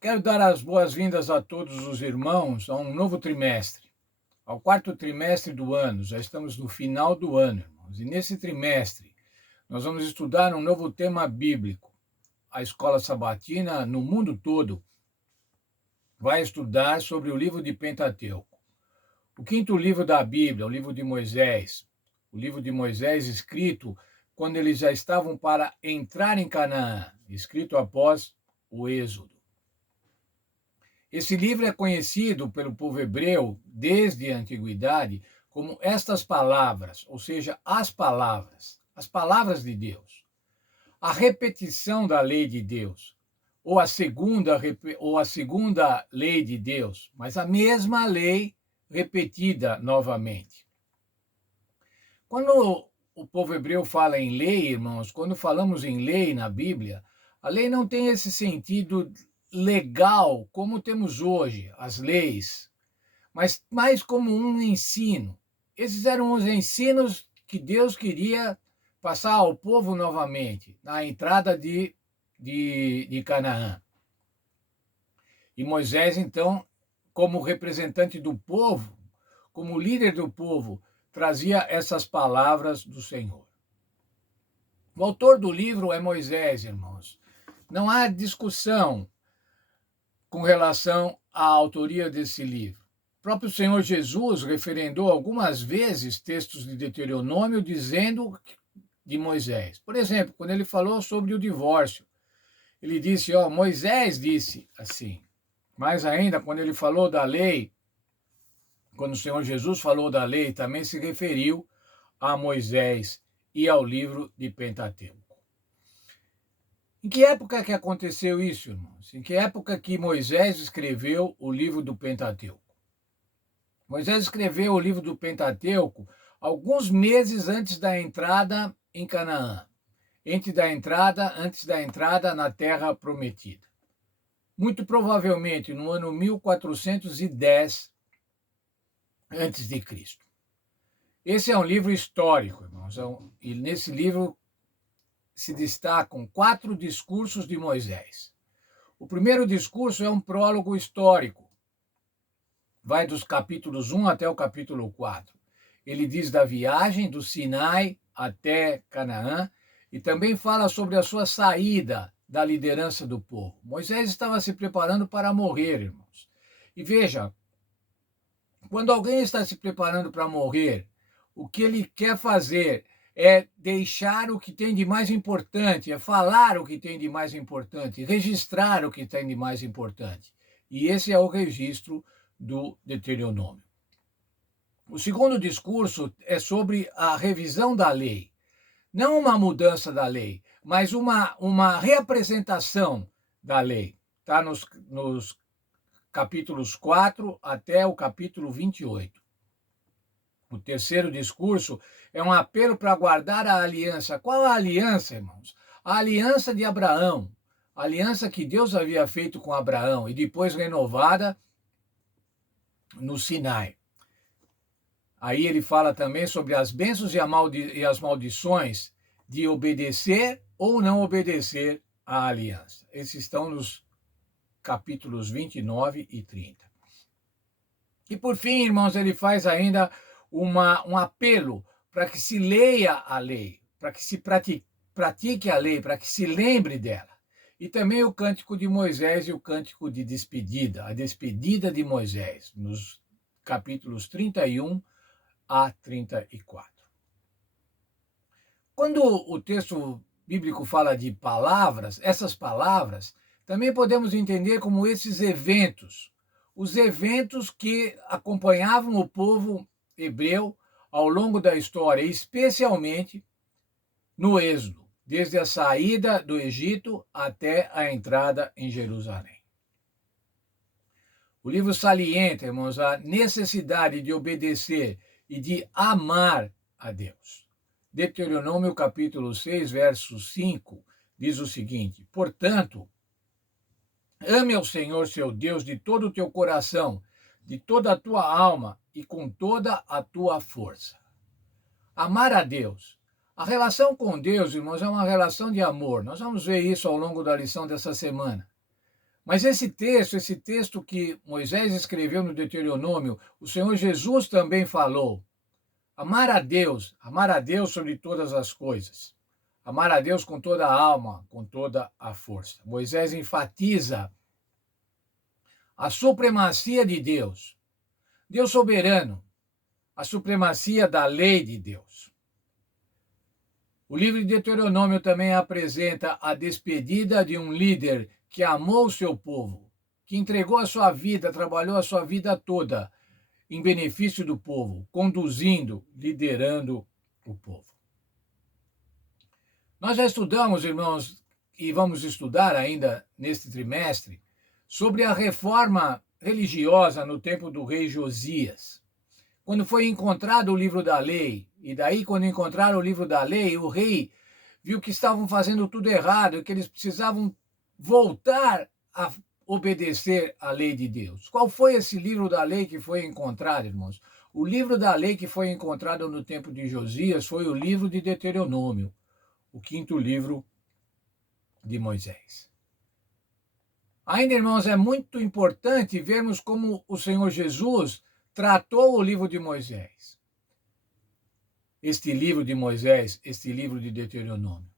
Quero dar as boas-vindas a todos os irmãos a um novo trimestre, ao quarto trimestre do ano. Já estamos no final do ano, irmãos. E nesse trimestre, nós vamos estudar um novo tema bíblico. A escola sabatina, no mundo todo, vai estudar sobre o livro de Pentateuco. O quinto livro da Bíblia, o livro de Moisés. O livro de Moisés, escrito quando eles já estavam para entrar em Canaã, escrito após o Êxodo. Esse livro é conhecido pelo povo hebreu desde a antiguidade como estas palavras, ou seja, as palavras de Deus, a repetição da lei de Deus, ou a segunda lei de Deus, mas a mesma lei repetida novamente. Quando o povo hebreu fala em lei, irmãos, quando falamos em lei na Bíblia, a lei não tem esse sentido legal como temos hoje, as leis, mas mais como um ensino. Esses eram os ensinos que Deus queria passar ao povo novamente, na entrada de Canaã. E Moisés, então, como representante do povo, como líder do povo, trazia essas palavras do Senhor. O autor do livro é Moisés, irmãos. Não há discussão com relação à autoria desse livro. O próprio Senhor Jesus referendou algumas vezes textos de Deuteronômio dizendo de Moisés. Por exemplo, quando ele falou sobre o divórcio, ele disse, Moisés disse assim. Mais ainda, quando ele falou da lei, quando o Senhor Jesus falou da lei, também se referiu a Moisés e ao livro de Pentateuco. Em que época que aconteceu isso, irmãos? Em que época que Moisés escreveu o livro do Pentateuco? Moisés escreveu o livro do Pentateuco alguns meses antes da entrada em Canaã, antes da entrada na Terra Prometida. Muito provavelmente no ano 1410 antes de Cristo. Esse é um livro histórico, irmãos, e nesse livro se destacam 4 discursos de Moisés. O primeiro discurso é um prólogo histórico. Vai dos capítulos 1 até o capítulo 4. Ele diz da viagem do Sinai até Canaã e também fala sobre a sua saída da liderança do povo. Moisés estava se preparando para morrer, irmãos. E veja, quando alguém está se preparando para morrer, o que ele quer fazer é deixar o que tem de mais importante, é falar o que tem de mais importante, registrar o que tem de mais importante. E esse é o registro do Deuteronômio. O segundo discurso é sobre a revisão da lei. Não uma mudança da lei, mas uma reapresentação da lei. Está nos capítulos 4 até o capítulo 28. O terceiro discurso é um apelo para guardar a aliança. Qual a aliança, irmãos? A aliança de Abraão, a aliança que Deus havia feito com Abraão e depois renovada no Sinai. Aí ele fala também sobre as bênçãos e as maldições de obedecer ou não obedecer à aliança. Esses estão nos capítulos 29 e 30. E por fim, irmãos, ele faz ainda um apelo para que se leia a lei, para que se pratique a lei, para que se lembre dela. E também o cântico de Moisés e o cântico de despedida, a despedida de Moisés, nos capítulos 31 a 34. Quando o texto bíblico fala de palavras, essas palavras também podemos entender como esses eventos, os eventos que acompanhavam o povo hebreu ao longo da história, especialmente no Êxodo, desde a saída do Egito até a entrada em Jerusalém. O livro salienta, irmãos, a necessidade de obedecer e de amar a Deus. Deuteronômio capítulo 6, verso 5, diz o seguinte: portanto, ame ao Senhor seu Deus de todo o teu coração, de toda a tua alma e com toda a tua força. Amar a Deus. A relação com Deus, irmãos, é uma relação de amor. Nós vamos ver isso ao longo da lição dessa semana. Mas esse texto que Moisés escreveu no Deuteronômio, o Senhor Jesus também falou. Amar a Deus sobre todas as coisas. Amar a Deus com toda a alma, com toda a força. Moisés enfatiza a supremacia de Deus, Deus soberano, a supremacia da lei de Deus. O livro de Deuteronômio também apresenta a despedida de um líder que amou o seu povo, que entregou a sua vida, trabalhou a sua vida toda em benefício do povo, conduzindo, liderando o povo. Nós já estudamos, irmãos, e vamos estudar ainda neste trimestre, sobre a reforma religiosa no tempo do rei Josias. Quando foi encontrado o livro da lei, e daí quando encontraram o livro da lei, o rei viu que estavam fazendo tudo errado, que eles precisavam voltar a obedecer à lei de Deus. Qual foi esse livro da lei que foi encontrado, irmãos? O livro da lei que foi encontrado no tempo de Josias foi o livro de Deuteronômio, o quinto livro de Moisés. Ainda, irmãos, é muito importante vermos como o Senhor Jesus tratou o livro de Moisés. Este livro de Moisés, este livro de Deuteronômio.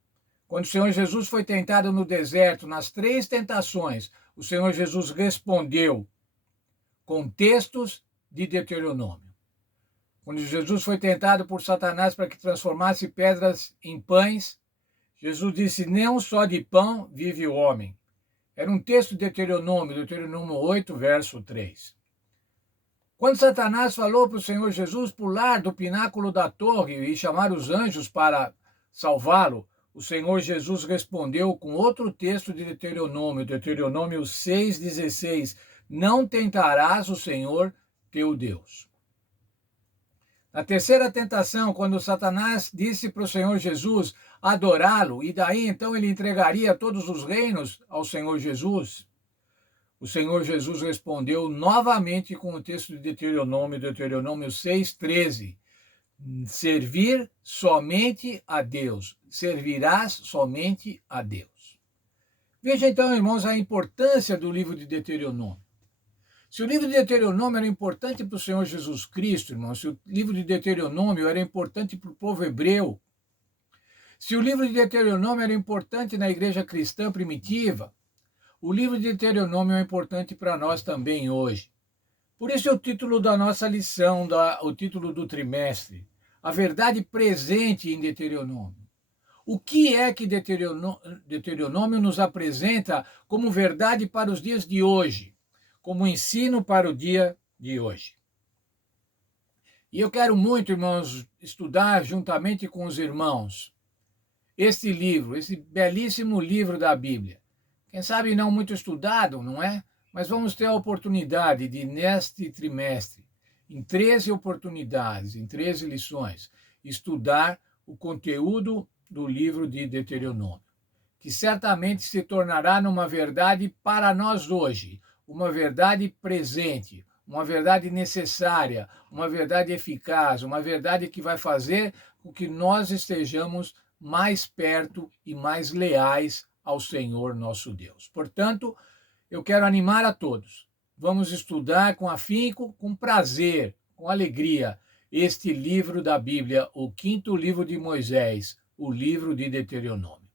Quando o Senhor Jesus foi tentado no deserto, nas 3 tentações, o Senhor Jesus respondeu com textos de Deuteronômio. Quando Jesus foi tentado por Satanás para que transformasse pedras em pães, Jesus disse: não só de pão vive o homem. Era um texto de Deuteronômio 8, verso 3. Quando Satanás falou para o Senhor Jesus pular do pináculo da torre e chamar os anjos para salvá-lo, o Senhor Jesus respondeu com outro texto de Deuteronômio 6,16: não tentarás o Senhor teu Deus. Na terceira tentação, quando Satanás disse para o Senhor Jesus adorá-lo, e daí então ele entregaria todos os reinos ao Senhor Jesus, o Senhor Jesus respondeu novamente com o texto de Deuteronômio 6,13: servir somente a Deus, servirás somente a Deus. Veja então, irmãos, a importância do livro de Deuteronômio. Se o livro de Deuteronômio era importante para o Senhor Jesus Cristo, irmãos, se o livro de Deuteronômio era importante para o povo hebreu, se o livro de Deuteronômio era importante na igreja cristã primitiva, o livro de Deuteronômio é importante para nós também hoje. Por isso é o título da nossa lição, o título do trimestre, a verdade presente em Deuteronômio. O que é que Deuteronômio nos apresenta como verdade para os dias de hoje, como ensino para o dia de hoje? E eu quero muito, irmãos, estudar juntamente com os irmãos este livro, esse belíssimo livro da Bíblia. Quem sabe não muito estudado, não é? Mas vamos ter a oportunidade de, neste trimestre, em 13 oportunidades, em 13 lições, estudar o conteúdo do livro de Deuteronômio, que certamente se tornará numa verdade para nós hoje, uma verdade presente, uma verdade necessária, uma verdade eficaz, uma verdade que vai fazer com que nós estejamos mais perto e mais leais ao Senhor nosso Deus. Portanto, eu quero animar a todos. Vamos estudar com afinco, com prazer, com alegria, este livro da Bíblia, o quinto livro de Moisés, o livro de Deuteronômio.